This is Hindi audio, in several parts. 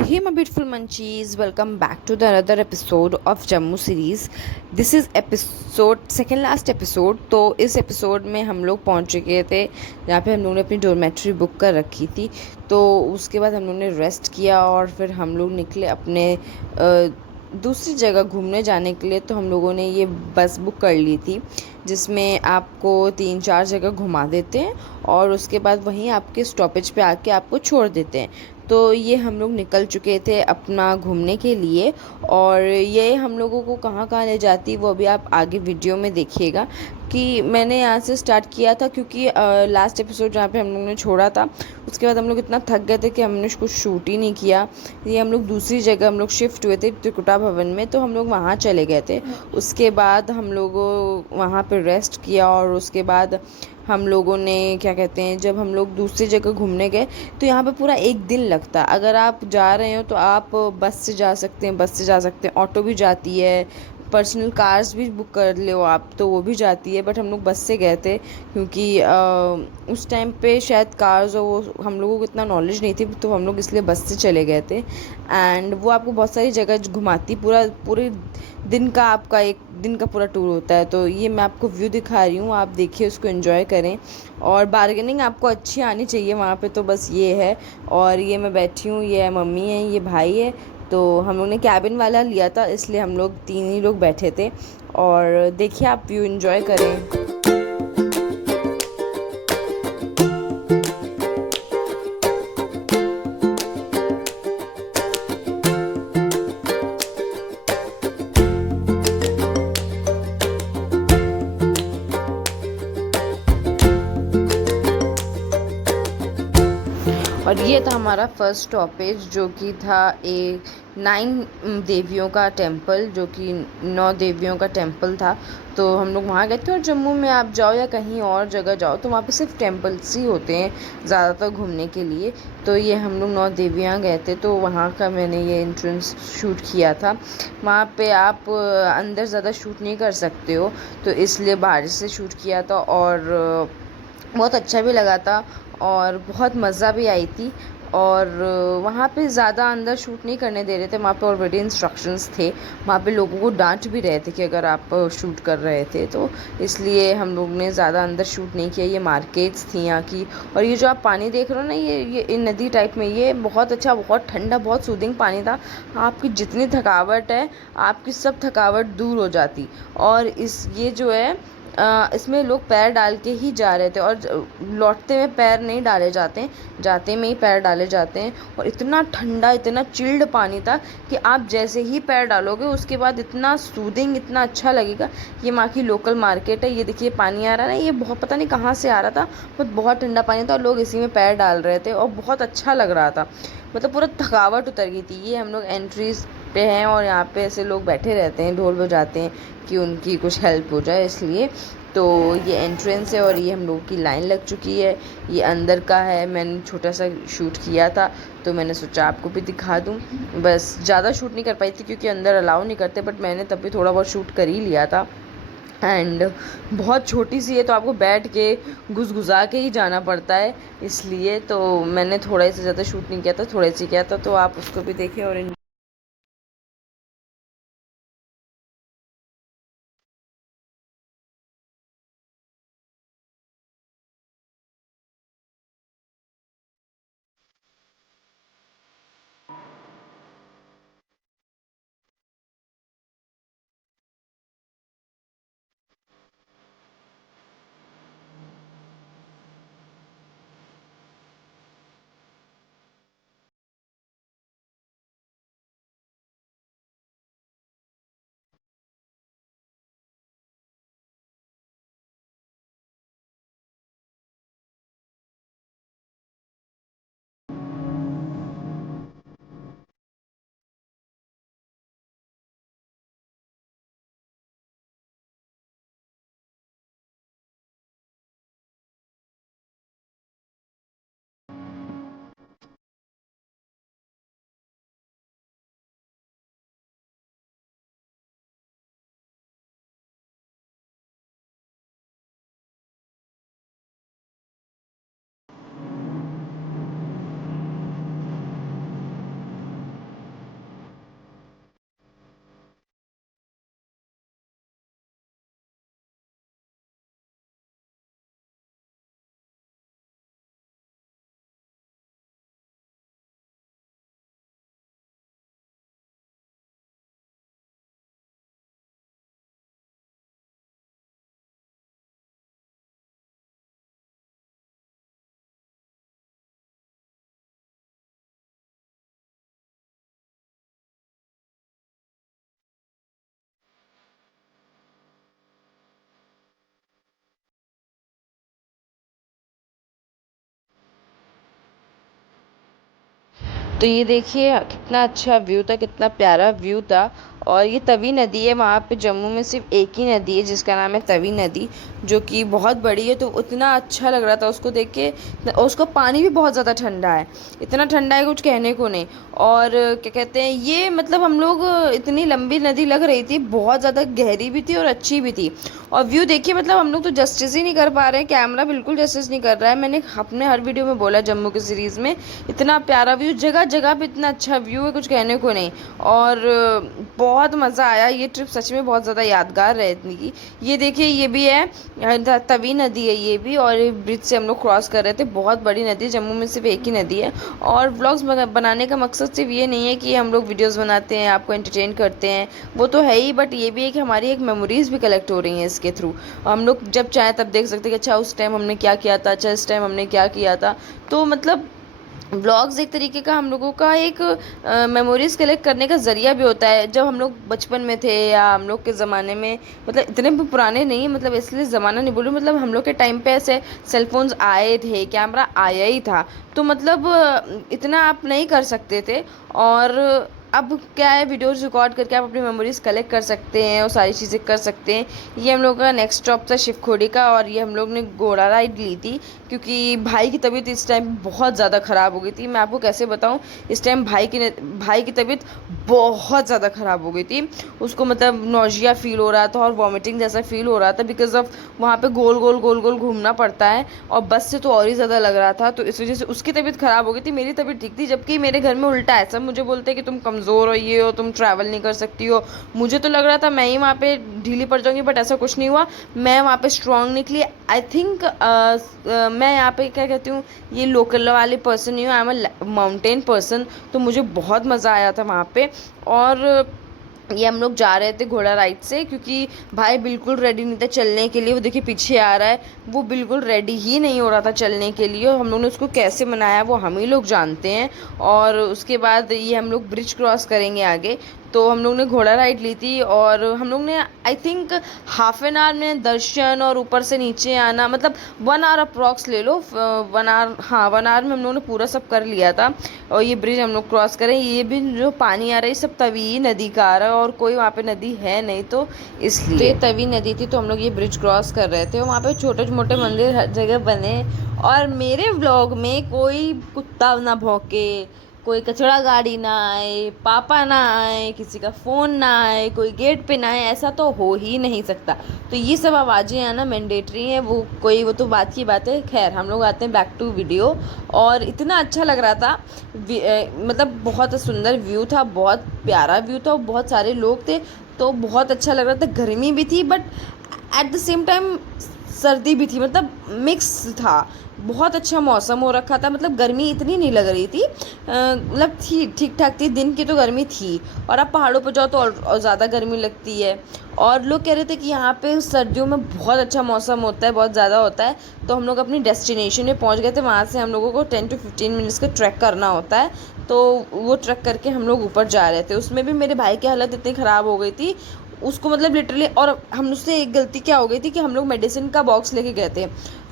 So hey my beautiful munchies, welcome back to the another episode of Jammu series. This is episode second last episode. तो इस एपिसोड में हम लोग पहुंच चुके थे जहाँ पे हम लोगों ने अपनी डोरमेट्री बुक कर रखी थी। तो उसके बाद हम लोगों ने रेस्ट किया और फिर हम लोग निकले अपने दूसरी जगह घूमने जाने के लिए। तो हम लोगों ने ये बस बुक कर ली थी जिसमें आपको 3-4 जगह घुमा देते हैं और उसके बाद वहीं आपके स्टॉपेज पे आके आपको छोड़ देते हैं। तो ये हम लोग निकल चुके थे अपना घूमने के लिए और ये हम लोगों को कहाँ कहाँ ले जाती वो भी आप आगे वीडियो में देखिएगा कि मैंने यहाँ से स्टार्ट किया था क्योंकि लास्ट एपिसोड जहाँ पे हम लोग ने छोड़ा था उसके बाद हम लोग इतना थक गए थे कि हमने कुछ शूट ही नहीं किया। ये हम लोग दूसरी जगह हम लोग शिफ्ट हुए थे त्रिकुटा भवन में, तो हम लोग वहाँ चले गए थे। उसके बाद हम लोगों वहाँ पे रेस्ट किया और उसके बाद हम लोगों ने क्या कहते हैं, जब हम लोग दूसरी जगह घूमने गए तो यहाँ पे पूरा एक दिन लगता। अगर आप जा रहे हो तो आप बस से जा सकते हैं, ऑटो भी जाती है, पर्सनल कार्स भी बुक कर लो आप तो वो भी जाती है। बट हम लोग बस से गए थे क्योंकि उस टाइम पे शायद कार्स और वो हम लोगों को इतना नॉलेज नहीं थी, तो हम लोग इसलिए बस से चले गए थे। एंड वो आपको बहुत सारी जगह घुमाती, पूरे दिन का आपका एक दिन का पूरा टूर होता है। तो ये मैं आपको व्यू दिखा रही हूँ, आप देखिए, उसको एंजॉय करें और बार्गेनिंग आपको अच्छी आनी चाहिए वहाँ पे। तो बस ये है। और ये मैं बैठी हूँ, ये मम्मी है, ये भाई है। तो हम लोग ने कैबिन वाला लिया था इसलिए हम लोग 3 ही लोग बैठे थे। और देखिए आप व्यू एंजॉय करें। और ये था हमारा फर्स्ट स्टॉपेज जो कि था एक 9 देवियों का टेम्पल, जो कि 9 देवियों का टेम्पल था। तो हम लोग वहाँ गए थे। और जम्मू में आप जाओ या कहीं और जगह जाओ तो वहाँ पे सिर्फ टेम्पल्स ही होते हैं ज़्यादातर घूमने के लिए। तो ये हम लोग 9 देवियाँ गए थे, तो वहाँ का मैंने ये एंट्रेंस शूट किया था। वहाँ पे आप अंदर ज़्यादा शूट नहीं कर सकते हो, तो इसलिए बाहर से शूट किया था। और बहुत अच्छा भी लगा था और बहुत मज़ा भी आई थी। और वहाँ पे ज़्यादा अंदर शूट नहीं करने दे रहे थे, वहाँ पे ऑलरेडी इंस्ट्रक्शंस थे। वहाँ पे लोगों को डांट भी रहे थे कि अगर आप शूट कर रहे थे तो, इसलिए हम लोग ने ज़्यादा अंदर शूट नहीं किया। ये मार्केट्स थी यहाँ की। और ये जो आप पानी देख रहे हो ना, ये नदी टाइप में, ये बहुत अच्छा, बहुत ठंडा, बहुत सूदिंग पानी था। आपकी जितनी थकावट है, आपकी सब थकावट दूर हो जाती। और ये जो है इसमें लोग पैर डाल के ही जा रहे थे और लौटते में पैर नहीं डाले जाते हैं, जाते में ही पैर डाले जाते हैं। और इतना ठंडा, इतना चिल्ड पानी था कि आप जैसे ही पैर डालोगे उसके बाद इतना सूदिंग, इतना अच्छा लगेगा। ये माँ की लोकल मार्केट है। ये देखिए पानी आ रहा है ना, ये बहुत पता नहीं कहाँ से आ रहा था, बट बहुत ठंडा पानी था और लोग इसी में पैर डाल रहे थे और बहुत अच्छा लग रहा था। मतलब पूरा थकावट उतर गई थी। ये हम लोग एंट्रीज पे हैं और यहाँ पे ऐसे लोग बैठे रहते हैं, ढोल बजाते हैं कि उनकी कुछ हेल्प हो जाए इसलिए। तो ये एंट्रेंस है और ये हम लोगों की लाइन लग चुकी है। ये अंदर का है, मैंने छोटा सा शूट किया था तो मैंने सोचा आपको भी दिखा दूँ। बस ज़्यादा शूट नहीं कर पाई थी क्योंकि अंदर अलाउ नहीं करते, बट मैंने तब भी थोड़ा बहुत शूट कर ही लिया था। एंड बहुत छोटी सी है तो आपको बैठ के घुसा के ही जाना पड़ता है, इसलिए तो मैंने थोड़ा से ज़्यादा शूट नहीं किया था, थोड़े से किया था। तो आप उसको भी देखें और तो ये देखिए कितना अच्छा व्यू था, कितना प्यारा व्यू था। और ये तवी नदी है, वहाँ पे जम्मू में सिर्फ एक ही नदी है जिसका नाम है तवी नदी, जो कि बहुत बड़ी है। तो उतना अच्छा लग रहा था उसको देख के। और उसका पानी भी बहुत ज़्यादा ठंडा है, इतना ठंडा है कुछ कहने को नहीं। और क्या कहते हैं ये, मतलब हम लोग, इतनी लंबी नदी लग रही थी, बहुत ज़्यादा गहरी भी थी और अच्छी भी थी। और व्यू देखिए, मतलब हम लोग तो जस्टिस ही नहीं कर पा रहे हैं, कैमरा बिल्कुल जस्टिस नहीं कर रहा है। मैंने अपने हर वीडियो में बोला जम्मू की सीरीज़ में इतना प्यारा व्यू, जगह जगह पे इतना अच्छा व्यू है कुछ कहने को नहीं। और बहुत मज़ा आया, ये ट्रिप सच में बहुत ज़्यादा यादगार रहने की। ये देखिए ये भी है, तवी नदी है ये भी। और ये ब्रिज से हम लोग क्रॉस कर रहे थे, बहुत बड़ी नदी है, जम्मू में सिर्फ एक ही नदी है। और व्लॉग्स बनाने का मकसद सिर्फ ये नहीं है कि हम लोग वीडियोस बनाते हैं, आपको एंटरटेन करते हैं, वो तो है ही, बट ये भी है कि हमारी एक मेमोरीज भी कलेक्ट हो रही हैं इसके थ्रू। हम लोग जब चाहें तब देख सकते हैं कि अच्छा उस टाइम हमने क्या किया था, अच्छा इस टाइम हमने क्या किया था। तो मतलब ब्लॉग्स एक तरीके का हम लोगों का एक मेमोरीज कलेक्ट करने का ज़रिया भी होता है। जब हम लोग बचपन में थे या हम लोग के ज़माने में, मतलब इतने भी पुराने नहीं, मतलब इसलिए ज़माना नहीं बोलूँ, मतलब हम लोग के टाइम पे ऐसे सेलफोन्स आए थे, कैमरा आया ही था। तो मतलब इतना आप नहीं कर सकते थे। और अब क्या है, वीडियोस रिकॉर्ड करके आप अपनी मेमोरीज कलेक्ट कर सकते हैं और सारी चीज़ें कर सकते हैं। ये हम लोग का नेक्स्ट स्टॉप था शिवखोड़ी का, और ये हम लोग ने घोड़ा राइड ली थी क्योंकि भाई की तबीयत इस टाइम बहुत ज़्यादा ख़राब हो गई थी। मैं आपको कैसे बताऊं, इस टाइम भाई की तबीयत बहुत ज़्यादा ख़राब हो गई थी। उसको मतलब नौजिया फील हो रहा था और वॉमिटिंग जैसा फील हो रहा था, बिकॉज ऑफ वहाँ पे गोल गोल गोल गोल घूमना पड़ता है, और बस से तो और ही ज़्यादा लग रहा था। तो इस वजह से उसकी तबीयत ख़राब हो गई थी, मेरी तबीयत ठीक थी। जबकि मेरे घर में उल्टा है, सब मुझे बोलते हैं कि तुम कमज़ोर हो, ये हो, तुम ट्रैवल नहीं कर सकती हो। मुझे तो लग रहा था मैं ही वहाँ पे ढीली पड़ जाऊंगी, बट ऐसा कुछ नहीं हुआ। मैं वहाँ पे स्ट्रांग निकली। आई थिंक मैं यहाँ पे क्या कहती हूँ, ये लोकल वाले पर्सन नहीं हूँ, I am a mountain person. तो मुझे बहुत मज़ा आया था वहाँ पे। और ये हम लोग जा रहे थे घोड़ा राइड से, क्योंकि भाई बिल्कुल रेडी नहीं था चलने के लिए। वो देखिए पीछे आ रहा है, वो बिल्कुल रेडी ही नहीं हो रहा था चलने के लिए। और हम लोग ने उसको कैसे मनाया वो हम ही लोग जानते हैं। और उसके बाद ये हम लोग ब्रिज क्रॉस करेंगे आगे, तो हम लोग ने घोड़ा राइड ली थी। और हम लोग ने I think half an hour में दर्शन और ऊपर से नीचे आना, मतलब 1 आवर अप्रॉक्स ले लो, 1 आवर, हाँ 1 आवर में हम लोग ने पूरा सब कर लिया था। और ये ब्रिज हम लोग क्रॉस करें, ये भी जो पानी आ रहा है सब तवी नदी का आ रहा है, और कोई वहाँ पे नदी है नहीं, तो इसलिए। तो ये तवी नदी थी, तो हम लोग ये ब्रिज क्रॉस कर रहे थे। वहाँ पे छोटे मोटे मंदिर हर जगह बने। और मेरे व्लॉग में कोई कुत्ता ना भौंके, कोई कचरा गाड़ी ना आए, पापा ना आए, किसी का फ़ोन ना आए, कोई गेट पे ना आए, ऐसा तो हो ही नहीं सकता। तो ये सब आवाज़ें आना मैंडेटरी हैं, वो तो बात की बात है। खैर हम लोग आते हैं बैक टू वीडियो। और इतना अच्छा लग रहा था, मतलब बहुत सुंदर व्यू था, बहुत प्यारा व्यू था, और बहुत सारे लोग थे, तो बहुत अच्छा लग रहा था। गर्मी भी थी, but at the same time सर्दी भी थी, मतलब मिक्स था। बहुत अच्छा मौसम हो रखा था, मतलब गर्मी इतनी नहीं लग रही थी, मतलब थी ठीक ठाक थी, दिन की तो गर्मी थी। और आप पहाड़ों पर जाओ तो और ज़्यादा गर्मी लगती है। और लोग कह रहे थे कि यहाँ पे सर्दियों में बहुत अच्छा मौसम होता है, बहुत ज़्यादा होता है। तो हम लोग अपनी डेस्टिनेशन में पहुँच गए थे, वहाँ से हम लोगों को 10 to 15 मिनट्स का ट्रैक करना होता है। तो वो ट्रैक करके हम लोग ऊपर जा रहे थे। उसमें भी मेरे भाई की हालत इतनी ख़राब हो गई थी, उसको मतलब लिटरली। और हम उससे एक गलती क्या हो गई थी कि हम लोग मेडिसिन का बॉक्स लेके गए थे।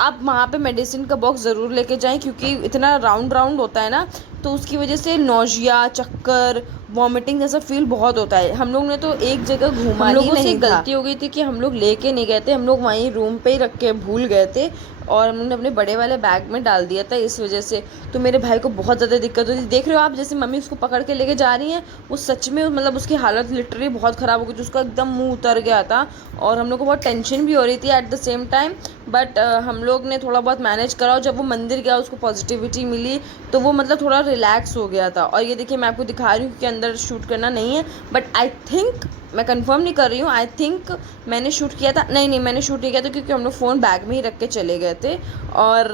आप वहाँ पे मेडिसिन का बॉक्स ज़रूर लेके जाएं, क्योंकि इतना राउंड राउंड होता है ना, तो उसकी वजह से नौजिया, चक्कर, वॉमिटिंग जैसा फील बहुत होता है। हम लोग ने तो एक जगह घूमा ही नहीं था। हम लोगों से गलती हो गई थी कि हम लोग लेके नहीं गए थे, हम लोग वहीं रूम पे ही रख के भूल गए थे, और हमने अपने बड़े वाले बैग में डाल दिया था, इस वजह से। तो मेरे भाई को बहुत ज़्यादा दिक्कत होती, देख रहे हो आप, जैसे मम्मी उसको पकड़ के लेके जा रही हैं, वो सच में मतलब उसकी हालत लिटरली बहुत ख़राब हो गई थी, उसका एकदम मुंह उतर गया था। और हम लोग को बहुत टेंशन भी हो रही थी at the same time. But हम लोग ने थोड़ा बहुत मैनेज करा, और जब वो मंदिर गया उसको पॉजिटिविटी मिली, तो वो मतलब थोड़ा रिलैक्स हो गया था। और ये देखिए मैं आपको दिखा रही हूँ कि अंदर शूट करना नहीं है, बट आई थिंक, मैं कंफर्म नहीं कर रही हूँ, आई थिंक मैंने शूट किया था। नहीं मैंने शूट नहीं किया था, क्योंकि हम लोग फ़ोन बैग में ही रख के चले गए थे। और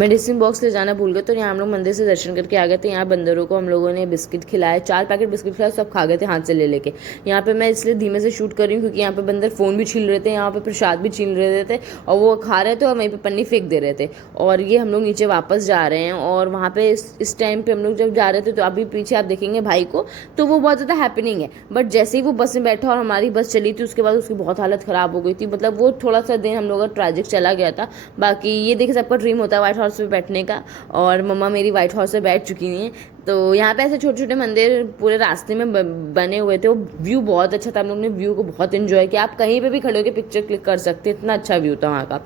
मेडिसिन बॉक्स ले जाना भूल गए। तो यहाँ हम लोग मंदिर से दर्शन करके आ गए थे। यहाँ बंदरों को हम लोगों ने बिस्किट खिलाए, 4 पैकेट बिस्किट खिलाए, सब खा गए थे हाथ से ले लेके। यहाँ पे मैं इसलिए धीमे से शूट कर रही हूँ, क्योंकि यहाँ पे बंदर फ़ोन भी छील रहे थे, यहाँ पे प्रसाद भी छील रहे थे, और वो खा रहे थे और वहीं पे पन्नी फेंक दे रहे थे। और ये हम लोग नीचे वापस जा रहे हैं। और वहाँ पे इस टाइम पे हम लोग जब जा रहे थे, तो अभी पीछे आप देखेंगे भाई को, तो वो बहुत ज़्यादा हैपनिंग है। बट जैसे ही वो बस में बैठा और हमारी बस चली थी, उसके बाद उसकी बहुत हालत ख़राब हो गई थी। मतलब वो थोड़ा सा दिन हम लोग का ट्रैजिक चला गया था। बाकी ये देखिए सबका ड्रीम होता है व्हाइट हॉर्स पे बैठने का, और मम्मा मेरी व्हाइट हॉर्स पे बैठ चुकी हैं। तो यहाँ पे ऐसे छोटे छोटे मंदिर पूरे रास्ते में बने हुए थे। वो व्यू बहुत अच्छा था, हम लोग ने व्यू को बहुत एंजॉय किया। आप कहीं पे भी खड़े होकर पिक्चर क्लिक कर सकते, इतना अच्छा व्यू था वहाँ का।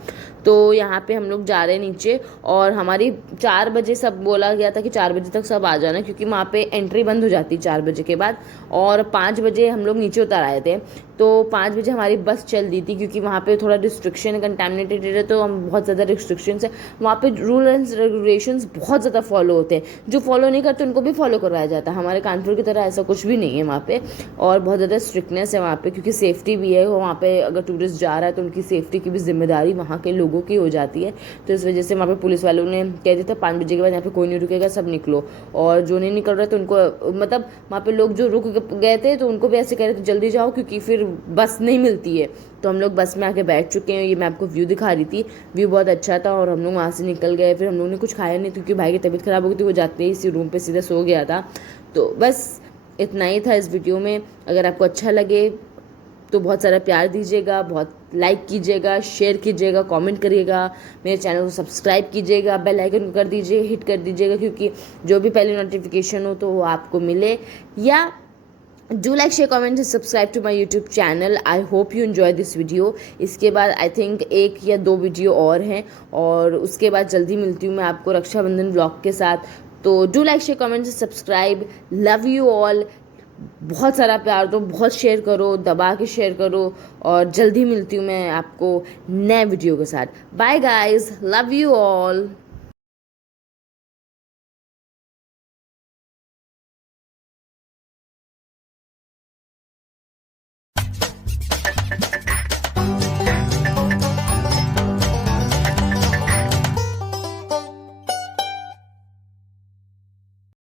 तो यहाँ पे हम लोग जा रहे हैं नीचे, और हमारी 4 बजे सब बोला गया था कि 4 बजे तक सब आ जाना, क्योंकि वहाँ पे एंट्री बंद हो जाती 4 बजे के बाद। और 5 बजे हम लोग नीचे उतर आए थे। तो 5 बजे हमारी बस चल दी थी, क्योंकि वहाँ पे थोड़ा रिस्ट्रिक्शन कंटेमिनेटेड एरिया, तो हम बहुत ज़्यादा रिस्ट्रिक्शंस है वहाँ पे। रूल एंड रेगुलेशंस बहुत ज़्यादा फॉलो होते हैं, जो फॉलो नहीं करते उनको भी फॉलो करवाया जाता है। हमारे कानपुर की तरह ऐसा कुछ भी नहीं है वहाँ पे, और बहुत ज़्यादा स्ट्रिक्टनेस है वहाँ पे, क्योंकि सेफ्टी भी है वहाँ पे। अगर टूरिस्ट जा रहा है तो उनकी सेफ्टी की भी जिम्मेदारी वहाँ के लोगों की हो जाती है। तो इस वजह से वहाँ पे पुलिस वालों ने कह दिया था 5 बजे के बाद यहाँ पे कोई नहीं रुकेगा, सब निकलो। और जो नहीं निकल रहा तो उनको, मतलब वहाँ पे लोग जो रुक गए थे तो उनको भी ऐसे कह रहे थे जल्दी जाओ, क्योंकि फिर बस नहीं मिलती है। तो हम लोग बस में आके बैठ चुके हैं। ये मैं आपको व्यू दिखा रही थी, व्यू बहुत अच्छा था। और हम लोग वहाँ से निकल गए। फिर हम लोग ने कुछ खाया नहीं, क्योंकि भाई की तबीयत ख़राब हो गई थी, वो जाते ही इसी रूम पे सीधा सो गया था। तो बस इतना ही था इस वीडियो में। अगर आपको अच्छा लगे तो बहुत सारा प्यार दीजिएगा, बहुत लाइक कीजिएगा, शेयर कीजिएगा, कमेंट करिएगा, मेरे चैनल को सब्सक्राइब कीजिएगा, बेल आइकन को कर दीजिए, हिट कर दीजिएगा, क्योंकि जो भी पहले नोटिफिकेशन हो तो वो आपको मिले। या do like share comment subscribe to my YouTube channel. I hope you enjoy this video. इसके बाद आई थिंक 1 या 2 वीडियो और हैं, और उसके बाद जल्दी मिलती हूँ मैं आपको रक्षाबंधन ब्लॉग के साथ। तो do like share comment subscribe. Love you all. बहुत सारा प्यार दो, बहुत शेयर करो, दबा के शेयर करो। और जल्दी मिलती हूँ मैं आपको नए वीडियो के साथ। Bye guys, love you all.